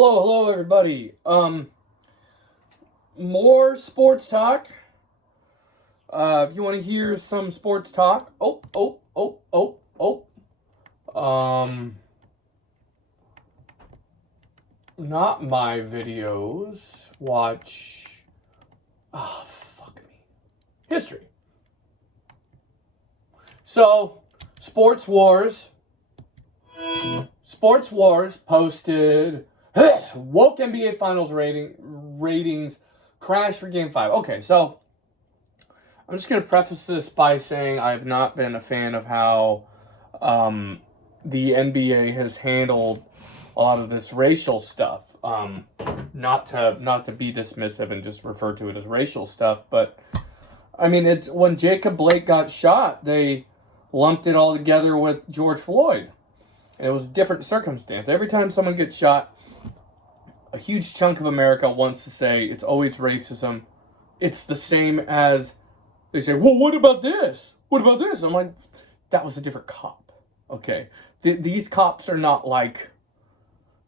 Hello, everybody. More sports talk. If you want to hear some sports talk, not my videos. Watch. Fuck me. History. So, Sports Wars posted woke NBA Finals ratings crash for Game 5. Okay, so I'm just going to preface this by saying I have not been a fan of how the NBA has handled a lot of this racial stuff. Not to be dismissive and just refer to it as racial stuff, but I mean, it's when Jacob Blake got shot, they lumped it all together with George Floyd. And it was a different circumstance. Every time someone gets shot, a huge chunk of America wants to say it's always racism. It's the same as they say, well, what about this? What about this? I'm like, that was a different cop. Okay. These cops are not like,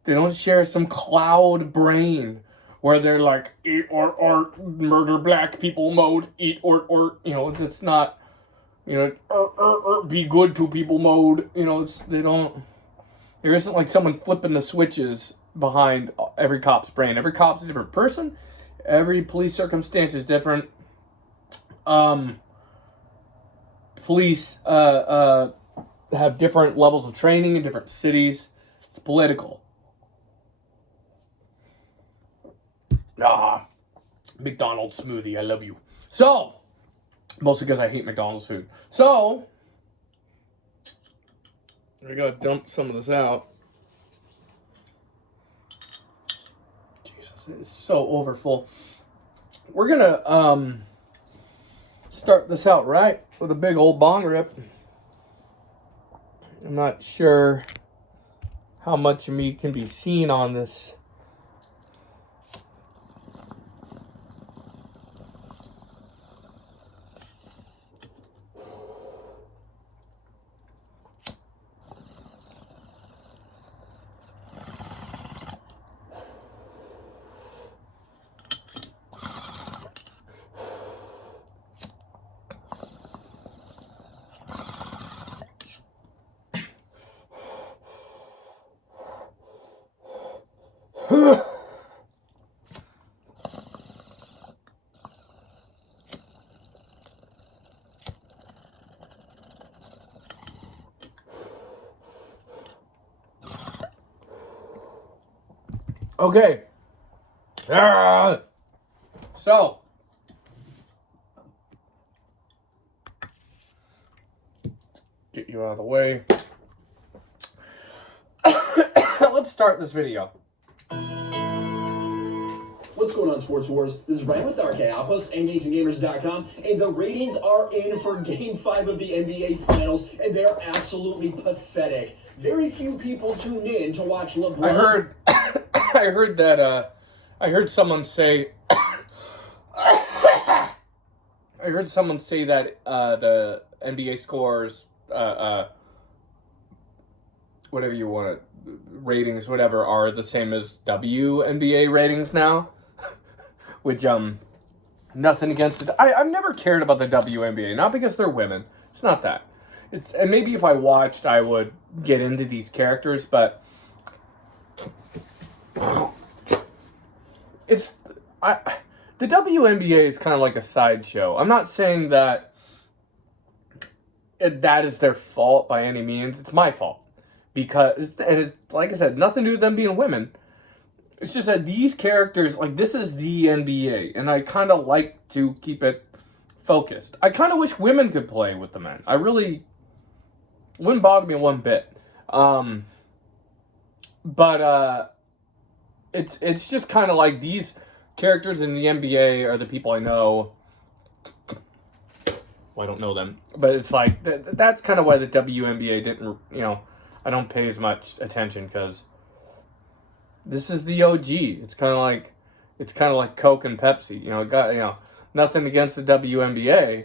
they don't share some cloud brain where they're like, eat or murder black people mode, eat or that's not, be good to people mode. There isn't like someone flipping the switches behind every cop's brain. Every cop's a different person. Every police circumstance is different. Police have different levels of training in different cities. It's political. McDonald's smoothie, I love you. So, mostly because I hate McDonald's food. So, I gotta dump some of this out. Jesus, it is so overfull. We're gonna start this out right with a big old bong rip. I'm not sure how much of me can be seen on this. Okay. So, get you out of the way. Let's start this video. What's going on, Sports Wars? This is Ryan with RK Outpost and GamesandGamers.com, and the ratings are in for Game 5 of the NBA Finals, and they're absolutely pathetic. Very few people tune in to watch LeBron. I heard someone say that the NBA scores, whatever you want, ratings, whatever, are the same as WNBA ratings now. Which, nothing against it. I've never cared about the WNBA, not because they're women. It's not that. And maybe if I watched, I would get into these characters, but the WNBA is kind of like a sideshow. I'm not saying that that is their fault by any means. It's my fault. Because, and it's, like I said, nothing to do with them being women. It's just that these characters, like, this is the NBA, and I kind of like to keep it focused. I kind of wish women could play with the men. I really wouldn't bother me one bit. But it's just kind of like these characters in the NBA are the people I know. Well, I don't know them, but it's like that's kind of why the WNBA didn't, I don't pay as much attention because this is the OG. It's kind of like Coke and Pepsi. Nothing against the WNBA.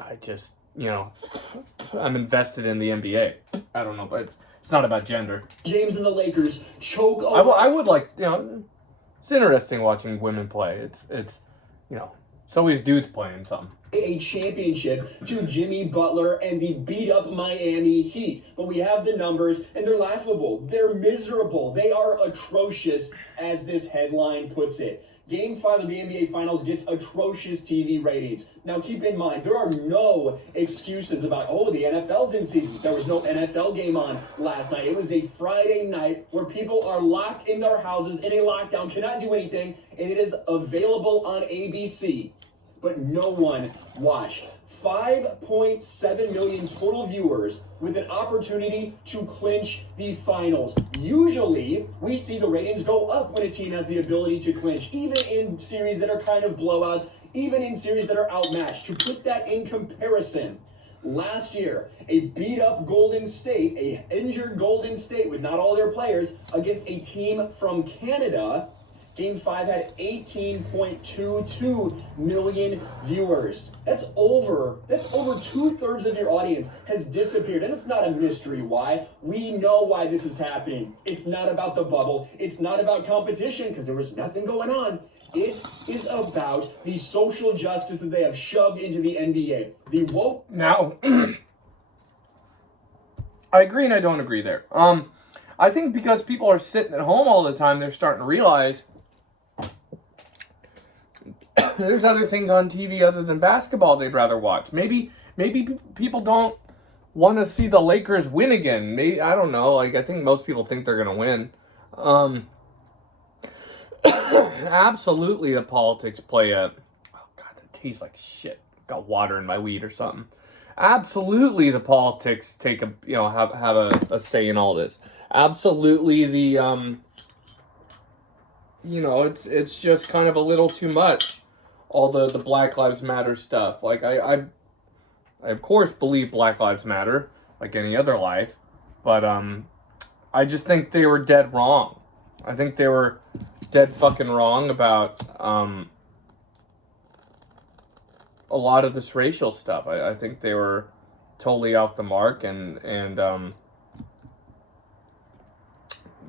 I just, I'm invested in the NBA. I don't know, but It's not about gender. James and the Lakers choke I would like, it's interesting watching women play. It's it's always dudes playing something. A championship to Jimmy Butler and the beat up Miami Heat. But we have the numbers and they're laughable. They're miserable. They are atrocious, as this headline puts it. Game 5 of the NBA Finals gets atrocious TV ratings. Now keep in mind, there are no excuses about, the NFL's in season. There was no NFL game on last night. It was a Friday night where people are locked in their houses in a lockdown, cannot do anything, and it is available on ABC. But no one watched. 5.7 million total viewers with an opportunity to clinch the finals. Usually, we see the ratings go up when a team has the ability to clinch, even in series that are kind of blowouts, even in series that are outmatched. To put that in comparison, last year, a beat-up Golden State, a injured Golden State with not all their players, against a team from Canada, Game 5 had 18.22 million viewers. That's over 2/3 of your audience has disappeared. And it's not a mystery why. We know why this is happening. It's not about the bubble. It's not about competition, because there was nothing going on. It is about the social justice that they have shoved into the NBA. The woke. Now, I agree and I don't agree there. I think because people are sitting at home all the time, they're starting to realize there's other things on TV other than basketball they'd rather watch. Maybe people don't want to see the Lakers win again. I don't know. I think most people think they're going to win. Absolutely, the politics play a. Oh God, that tastes like shit. Got water in my weed or something. Absolutely, the politics take a have a say in all this. Absolutely, the it's just kind of a little too much. All the Black Lives Matter stuff. Like I of course believe Black Lives Matter, like any other life, but I just think they were dead wrong. I think they were dead fucking wrong about a lot of this racial stuff. I think they were totally off the mark, and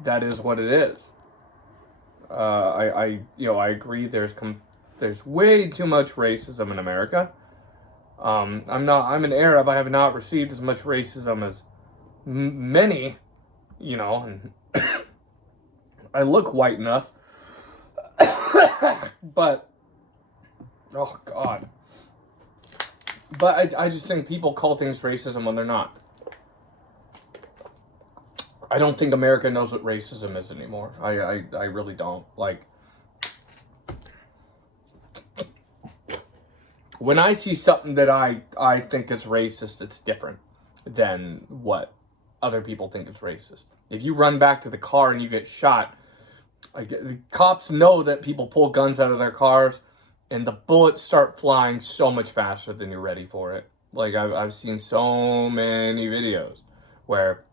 that is what it is. I agree. There's way too much racism in America. I'm an Arab. I have not received as much racism as many, and I look white enough. But, oh God. But I just think people call things racism when they're not. I don't think America knows what racism is anymore. I really don't. Like, when I see something that I think is racist, it's different than what other people think is racist. If you run back to the car and you get shot, like, the cops know that people pull guns out of their cars, and the bullets start flying so much faster than you're ready for it. Like, I've seen so many videos where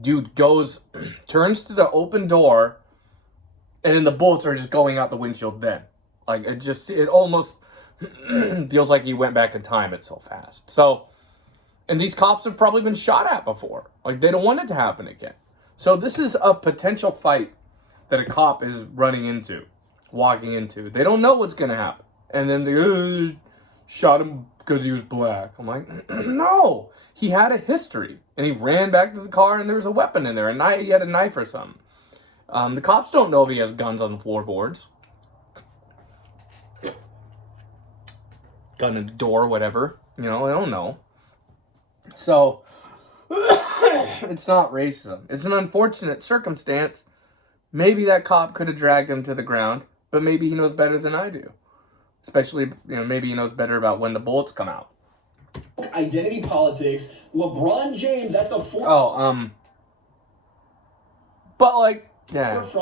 dude turns to the open door, and then the bullets are just going out the windshield then. Like, it almost feels like he went back in time. It's so fast. So, and these cops have probably been shot at before. Like, they don't want it to happen again. So this is a potential fight that a cop is walking into. They don't know what's going to happen. And then they shot him because he was black. I'm like, no. He had a history. And he ran back to the car and there was a weapon in there. He had a knife or something. The cops don't know if he has guns on the floorboards. Gun in the door, whatever. They don't know. So, it's not racism. It's an unfortunate circumstance. Maybe that cop could have dragged him to the ground, but maybe he knows better than I do. Especially, maybe he knows better about when the bullets come out. Identity politics. LeBron James at the forefront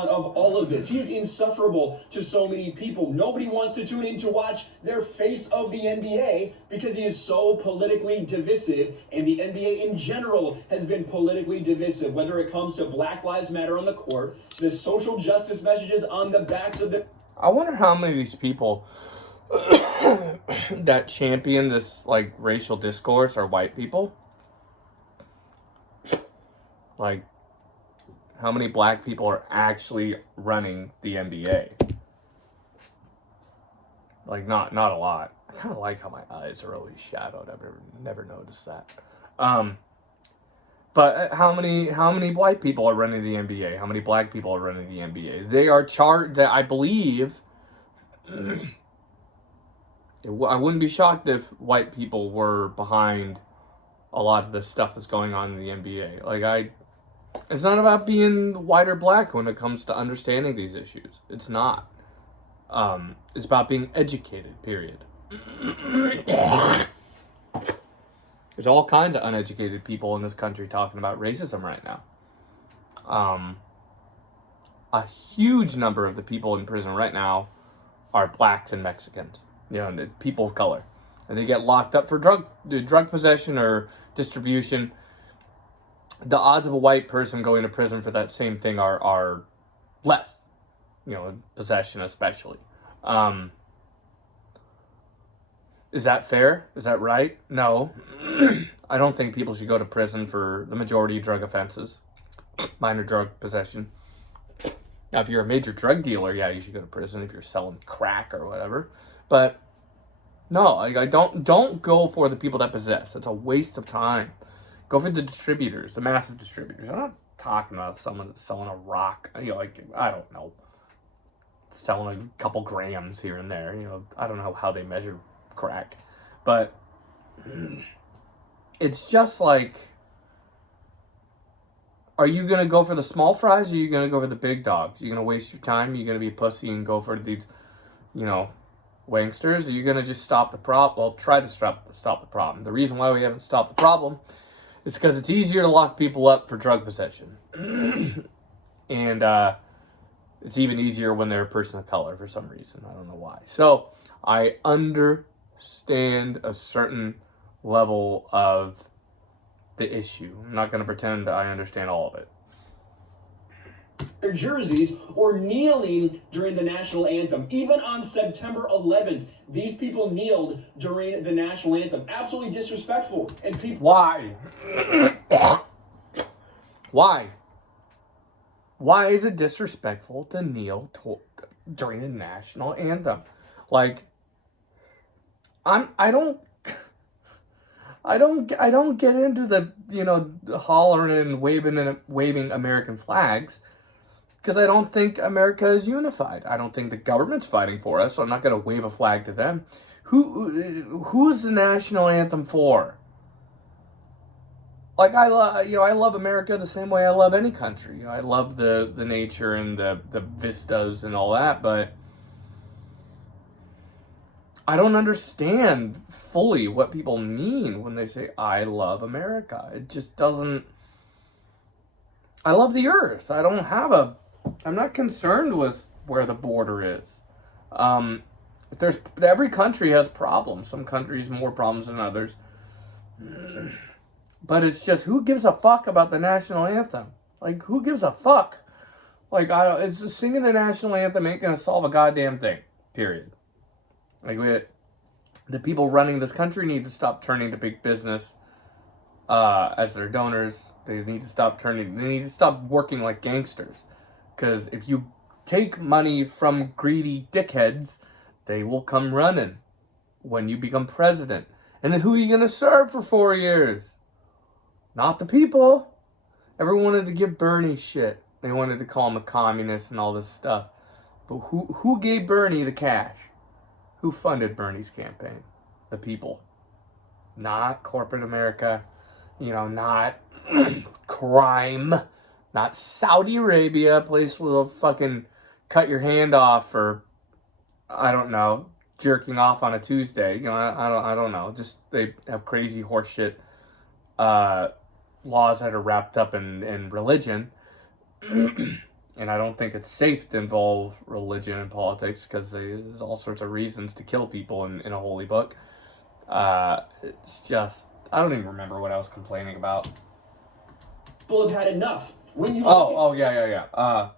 of all of this. He's insufferable to so many people. Nobody wants to tune in to watch their face of the NBA because he is so politically divisive, and the NBA in general has been politically divisive, whether it comes to Black Lives Matter on the court, the social justice messages on the backs of the... I wonder how many of these people that champion this, like, racial discourse are white people. Like, how many black people are actually running the NBA? Like, not a lot. I kind of like how my eyes are always shadowed. I've never noticed that. But how many white people are running the NBA? How many black people are running the NBA? They are charged. That I believe. I wouldn't be shocked if white people were behind a lot of the stuff that's going on in the NBA. Like, it's not about being white or black when it comes to understanding these issues. It's not. It's about being educated, period. There's all kinds of uneducated people in this country talking about racism right now. A huge number of the people in prison right now are blacks and Mexicans, the people of color. And they get locked up for drug possession or distribution. The odds of a white person going to prison for that same thing are less, possession especially. Is that fair? Is that right? No. I don't think people should go to prison for the majority of drug offenses. Minor drug possession. Now, if you're a major drug dealer, yeah, you should go to prison if you're selling crack or whatever. But no, I don't go for the people that possess. It's a waste of time. Go for the distributors, the massive distributors. I'm not talking about someone that's selling a rock, I don't know, selling a couple grams here and there. I don't know how they measure crack, but it's just like, are you gonna go for the small fries or are you gonna go for the big dogs? Are you gonna waste your time? Are you gonna be a pussy and go for these, wanksters? Are you gonna just stop the problem? Well, try to stop the problem. The reason why we haven't stopped the problem is because it's easier to lock people up for drug possession, and it's even easier when they're a person of color for some reason. I don't know why. So I understand a certain level of the issue. I'm not going to pretend I understand all of it. Their jerseys or kneeling during the national anthem. Even on September 11th, these people kneeled during the national anthem. Absolutely disrespectful. And people... Why? Why? Why is it disrespectful to kneel during the national anthem? Like, I don't get into the hollering and waving American flags, because I don't think America is unified. I don't think the government's fighting for us, so I'm not going to wave a flag to them. Who's the national anthem for? Like, I love America the same way I love any country. I love the nature and the vistas and all that, but I don't understand fully what people mean when they say, I love America. It just doesn't... I love the earth. I'm not concerned with where the border is. Every country has problems. Some countries more problems than others. But it's just, who gives a fuck about the national anthem? Like, who gives a fuck? Like, it's singing the national anthem ain't gonna solve a goddamn thing. Period. Like, the people running this country need to stop turning to big business as their donors. They need to stop working like gangsters. Because if you take money from greedy dickheads, they will come running when you become president. And then who are you going to serve for 4 years? Not the people. Everyone wanted to give Bernie shit. They wanted to call him a communist and all this stuff. But who gave Bernie the cash? Who funded Bernie's campaign? The people. Not corporate America. Not crime. Not Saudi Arabia, a place where they'll fucking cut your hand off for, I don't know, jerking off on a Tuesday. I don't know. Just, they have crazy horseshit laws that are wrapped up in religion. And I don't think it's safe to involve religion in politics, because there's all sorts of reasons to kill people in a holy book. It's just, I don't even remember what I was complaining about. People have had enough. Yeah.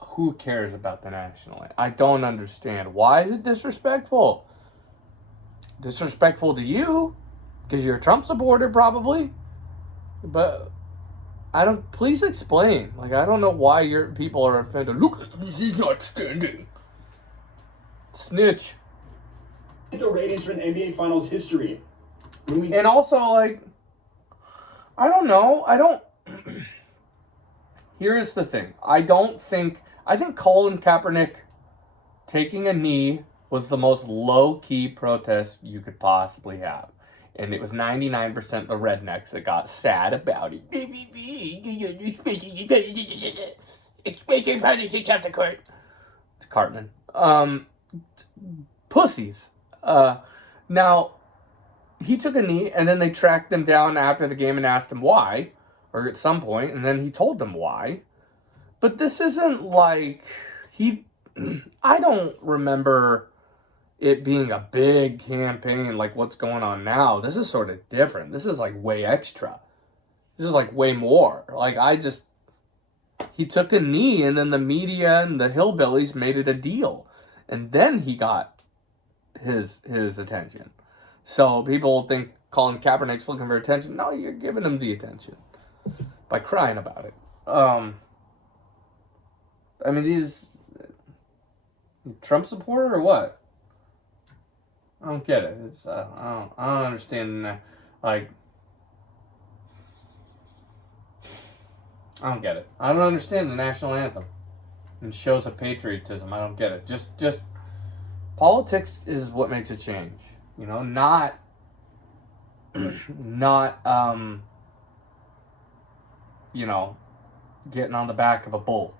Who cares about the national anthem? I don't understand. Why is it disrespectful? Disrespectful to you, because you're a Trump supporter, probably. But Please explain. Like, I don't know why your people are offended. Look at this, he's not standing. Snitch. The ratings for an NBA Finals history. And also, like, I don't know. Here's the thing. I think Colin Kaepernick taking a knee was the most low-key protest you could possibly have. And it was 99% the rednecks that got sad about it. It's Cartman. Pussies. Now, he took a knee, and then they tracked him down after the game and asked him why, or at some point, and then he told them why. But this isn't like I don't remember it being a big campaign like what's going on now. This is sort of different. This is like way extra. This is like way more. Like, he took a knee, and then the media and the hillbillies made it a deal. And then he got his attention. So people think Colin Kaepernick's looking for attention. No, you're giving him the attention by crying about it. I mean, these Trump supporter or what? I don't get it. It's I don't understand. Like, I don't get it. I don't understand the national anthem and shows of patriotism. I don't get it. Just politics is what makes a change. You know, not you know, getting on the back of a bull,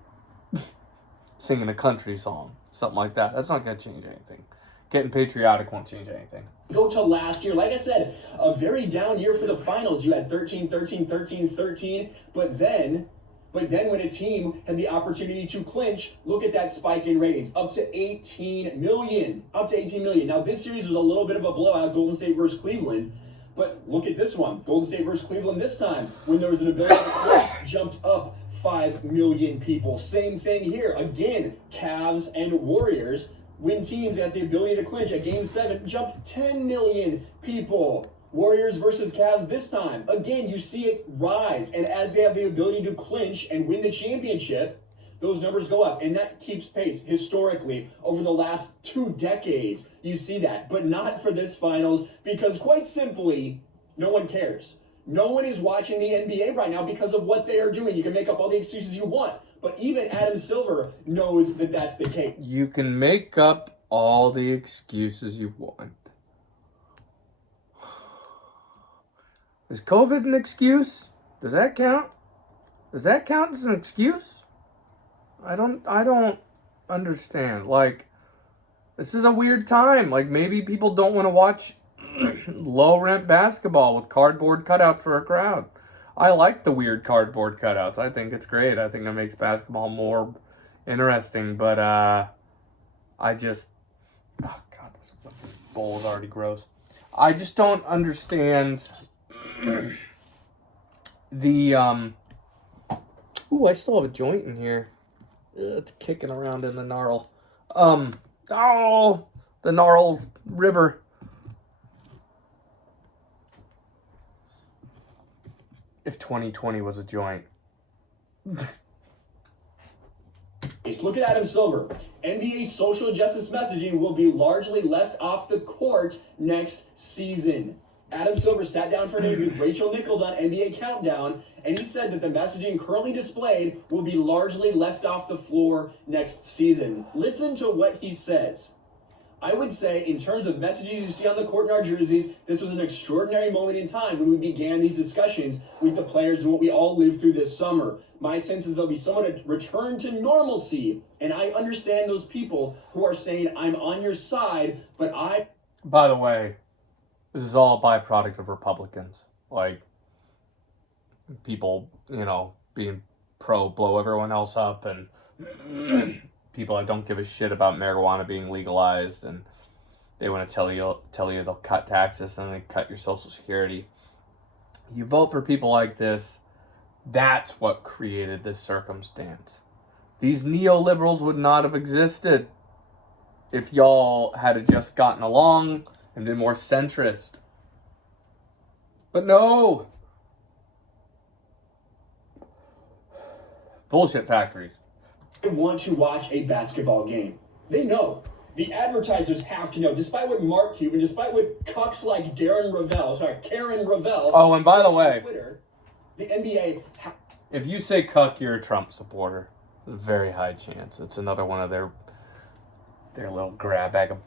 singing a country song, something like that. That's not going to change anything. Getting patriotic won't change anything. Go to last year, like I said, a very down year for the finals. You had 13, 13, 13, 13, but then when a team had the opportunity to clinch, look at that spike in ratings, up to 18 million. Now, this series was a little bit of a blowout, Golden State versus Cleveland, but look at this one. Golden State versus Cleveland this time, when there was an ability to clinch, jumped up 5 million people. Same thing here. Again, Cavs and Warriors, when teams had the ability to clinch a Game 7, jumped 10 million people. Warriors versus Cavs this time. Again, you see it rise. And as they have the ability to clinch and win the championship, those numbers go up. And that keeps pace historically over the last 2 decades. You see that. But not for this finals, because quite simply, no one cares. No one is watching the NBA right now because of what they are doing. You can make up all the excuses you want, but even Adam Silver knows that that's the case. You can make up all the excuses you want. Is COVID an excuse? Does that count? Does that count as an excuse? I don't understand. Like, this is a weird time. Like, maybe people don't want to watch low rent basketball with cardboard cutout for a crowd. I like the weird cardboard cutouts. I think it's great. I think it makes basketball more interesting. But I just, oh god, this bowl is already gross. I just don't understand the Ooh, I still have a joint in here. It's kicking around in the gnarl. The gnarl river. If 2020 was a joint. Look at Adam Silver. NBA social justice messaging will be largely left off the court next season. Adam Silver sat down for an interview with Rachel Nichols on NBA Countdown, and he said that the messaging currently displayed will be largely left off the floor next season. Listen to what he says. I would say, in terms of messages you see on the court in our jerseys, this was an extraordinary moment in time when we began these discussions with the players and what we all lived through this summer. My sense is there'll be somewhat a return to normalcy, and I understand those people who are saying, I'm on your side, but I... By the way, this is all a byproduct of Republicans. Like, people, you know, being pro blow everyone else up, and people that don't give a shit about marijuana being legalized, and they want to tell you they'll cut taxes and they cut your Social Security. You vote for people like this, that's what created this circumstance. These neoliberals would not have existed if y'all had just gotten along and been more centrist. But no. Bullshit factories. Want to watch a basketball game. They know. The advertisers have to know, despite what Mark Cuban, despite what cucks like Karen Ravel. Oh, and by the way, on Twitter, the NBA. If you say cuck, you're a Trump supporter. There's a very high chance. It's another one of their little grab bag of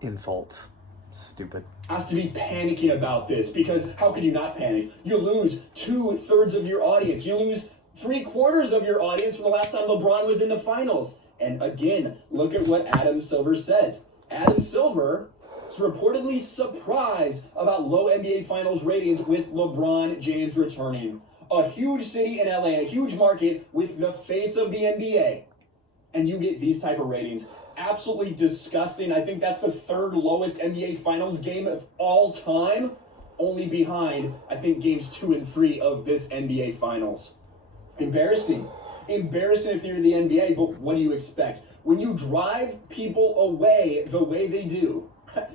insults. Stupid. Has to be panicking about this, because how could you not panic? You lose 2/3 of your audience. You lose 3/4 of your audience from the last time LeBron was in the finals. And again, look at what Adam Silver says. Adam Silver is reportedly surprised about low NBA Finals ratings with LeBron James returning. A huge city in LA, a huge market with the face of the NBA. And you get these type of ratings. Absolutely disgusting. I think that's the 3rd lowest NBA Finals game of all time. Only behind, I think, games 2 and 3 of this NBA Finals. Embarrassing. Embarrassing if you're the NBA, but what do you expect? When you drive people away the way they do,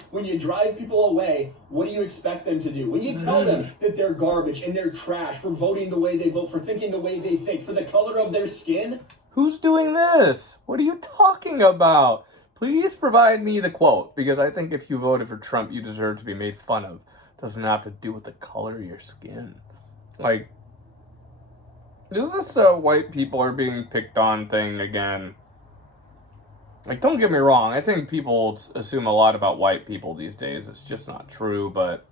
when you drive people away, what do you expect them to do? When you tell them that they're garbage and they're trash for voting the way they vote, for thinking the way they think, for the color of their skin? Who's doing this? What are you talking about? Please provide me the quote, because I think if you voted for Trump, you deserve to be made fun of. It doesn't have to do with the color of your skin. Like, is this a white people are being picked on thing again? Like, don't get me wrong. I think people assume a lot about white people these days. It's just not true, but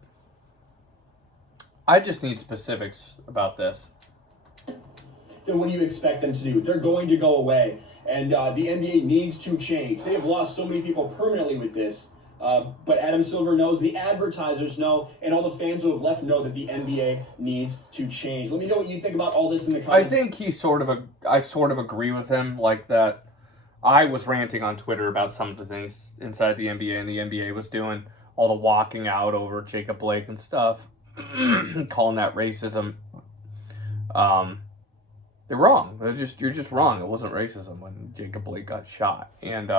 I just need specifics about this. Then what do you expect them to do? They're going to go away, and the NBA needs to change. They have lost so many people permanently with this. But Adam Silver knows, the advertisers know, and all the fans who have left know that the NBA needs to change. Let me know what you think about all this in the comments. I think I sort of agree with him, like that. I was ranting on Twitter about some of the things inside the NBA and the NBA was doing, all the walking out over Jacob Blake and stuff, calling that racism. They're wrong. You're just wrong. It wasn't racism when Jacob Blake got shot, and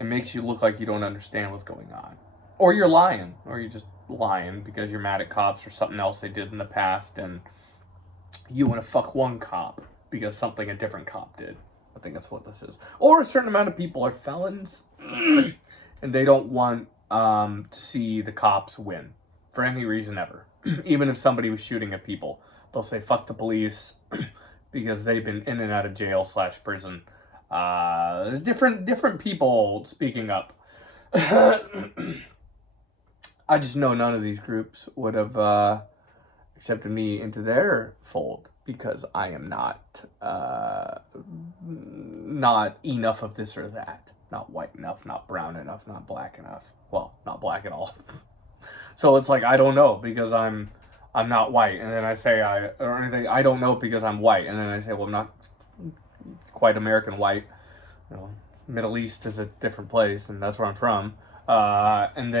it makes you look like you don't understand what's going on. Or you're lying. Or you're just lying because you're mad at cops or something else they did in the past, and you want to fuck one cop because something a different cop did. I think that's what this is. Or a certain amount of people are felons, and they don't want to see the cops win for any reason ever. Even if somebody was shooting at people, they'll say, fuck the police, because they've been in and out of jail / prison. There's different people speaking up. I just know none of these groups would have accepted me into their fold, because I am not enough of this or that. Not white enough, not brown enough, not black enough. Well, not black at all. So it's like, I don't know because I'm not white, and then I say I don't know because I'm white, and then I say, well, I'm not quite American white. You know, Middle East is a different place, and that's where I'm from. And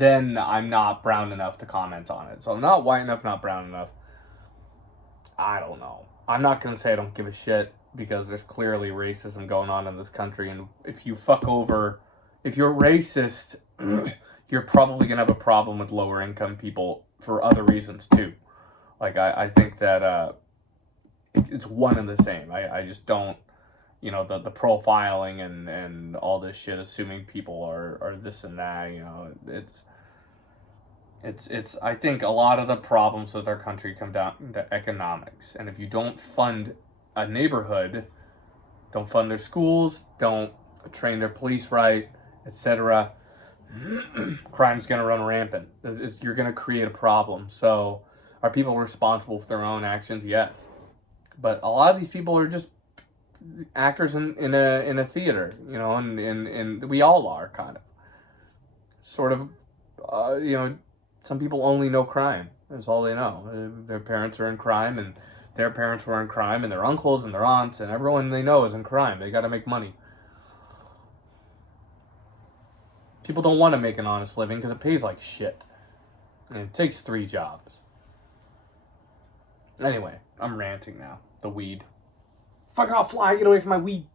then I'm not brown enough to comment on it. So I'm not white enough, not brown enough. I don't know. I'm not gonna say I don't give a shit, because there's clearly racism going on in this country, and if you're racist, you're probably gonna have a problem with lower income people for other reasons too. Like I think that it's one and the same. I just don't, the profiling and all this shit, assuming people are this and that, it's I think a lot of the problems with our country come down to economics. And if you don't fund a neighborhood, don't fund their schools, don't train their police right, etc., crime's going to run rampant. You're going to create a problem. So are people responsible for their own actions? Yes. But a lot of these people are just actors in a theater, and we all are, kind of. Sort of, some people only know crime. That's all they know. Their parents are in crime, and their parents were in crime, and their uncles and their aunts, and everyone they know is in crime. They got to make money. People don't want to make an honest living because it pays like shit. And it takes 3 jobs. Anyway, I'm ranting now. The weed. Fuck off, fly. Get away from my weed.